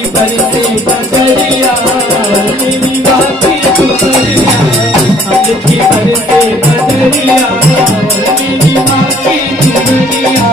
लिखी बरसे बदरिया मेरी माँ की चुनरिया, लिखी बरसे बदरिया मेरी माँ की चुनरिया।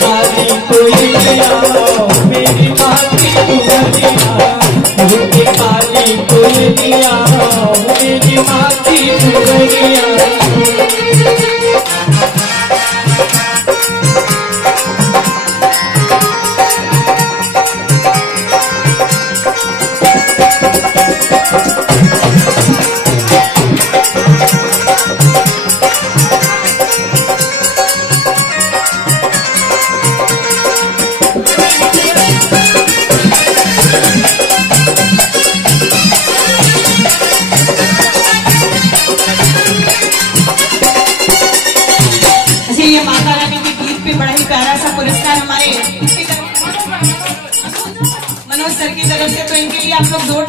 काली कोयलिया मेरी माँ की चुनरिया, काली कोयलिया मेरी माँ की चुनरिया। मनोज सर की तरफ से तो इनके लिए आप लोग 2